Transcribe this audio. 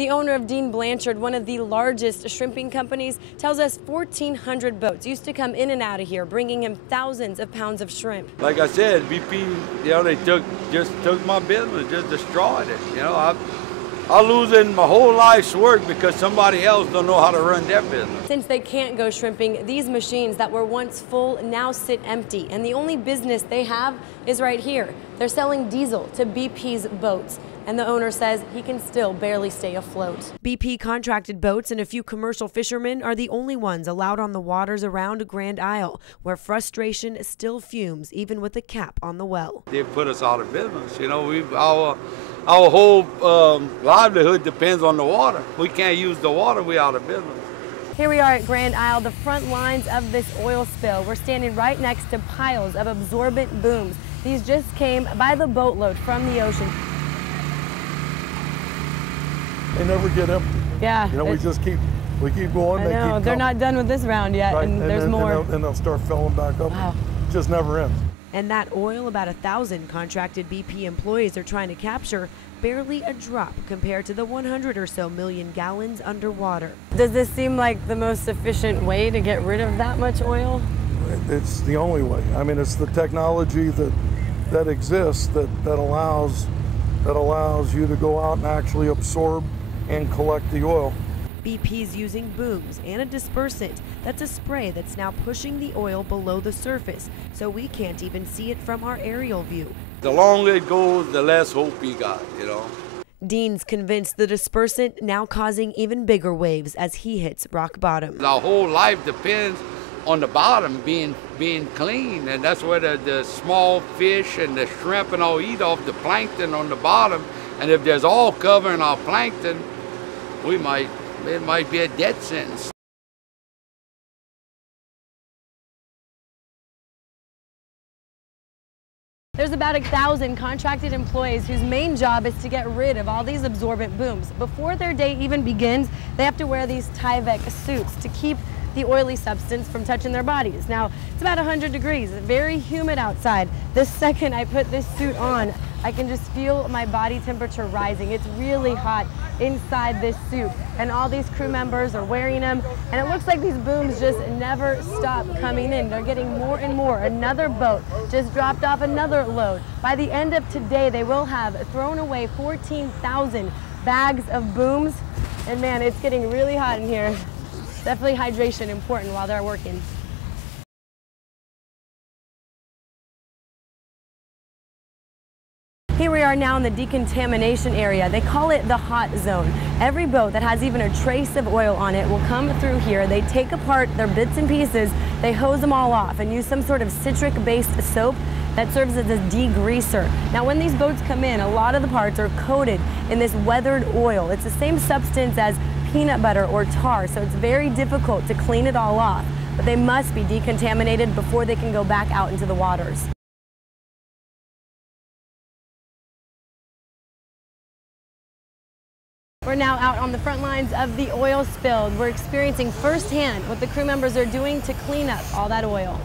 The owner of Dean Blanchard, one of the largest shrimping companies, tells us 1,400 boats used to come in and out of here, bringing him thousands of pounds of shrimp. Like I said, BP, they just took my business, just destroyed it. I'm losing my whole life's work because somebody else don't know how to run their business. Since they can't go shrimping, these machines that were once full now sit empty, and the only business they have is right here. They're selling diesel to BP's boats, and the owner says he can still barely stay afloat. BP contracted boats and a few commercial fishermen are the only ones allowed on the waters around Grand Isle, where frustration still fumes even with a cap on the well. They put us out of business. Our whole livelihood depends on the water. We can't use the water, we're out of business. Here we are at Grand Isle, the front lines of this oil spill. We're standing right next to piles of absorbent booms. These just came by the boatload from the ocean. They never get empty. Yeah. We keep going. I know, they're not done with this round yet, right. and there's more. And they'll start filling back up. Wow. It just never ends. And that oil about 1,000 contracted BP employees are trying to capture, barely a drop compared to the 100 or so million gallons underwater. Does this seem like the most efficient way to get rid of that much oil? It's the only way. I mean, it's the technology that exists that allows you to go out and actually absorb and collect the oil. BP's using booms and a dispersant. That's a spray that's now pushing the oil below the surface, so we can't even see it from our aerial view. The longer it goes, the less hope we got, Dean's convinced the dispersant now causing even bigger waves as he hits rock bottom. Our whole life depends on the bottom being clean, and that's where the small fish and the shrimp and all eat off the plankton on the bottom. And if there's all covering our plankton, it might be a death sentence. There's about 1,000 contracted employees whose main job is to get rid of all these absorbent booms. Before their day even begins, they have to wear these Tyvek suits to keep the oily substance from touching their bodies. Now, it's about 100 degrees, very humid outside. The second I put this suit on, I can just feel my body temperature rising. It's really hot inside this suit, and all these crew members are wearing them, and it looks like these booms just never stop coming in. They're getting more and more. Another boat just dropped off another load. By the end of today, they will have thrown away 14,000 bags of booms, and man, it's getting really hot in here. Definitely hydration important while they're working. Here we are now in the decontamination area. They call it the hot zone. Every boat that has even a trace of oil on it will come through here. They take apart their bits and pieces, they hose them all off and use some sort of citric-based soap that serves as a degreaser. Now, when these boats come in, a lot of the parts are coated in this weathered oil. It's the same substance as peanut butter or tar, so it's very difficult to clean it all off. But they must be decontaminated before they can go back out into the waters. We're now out on the front lines of the oil spill. We're experiencing firsthand what the crew members are doing to clean up all that oil.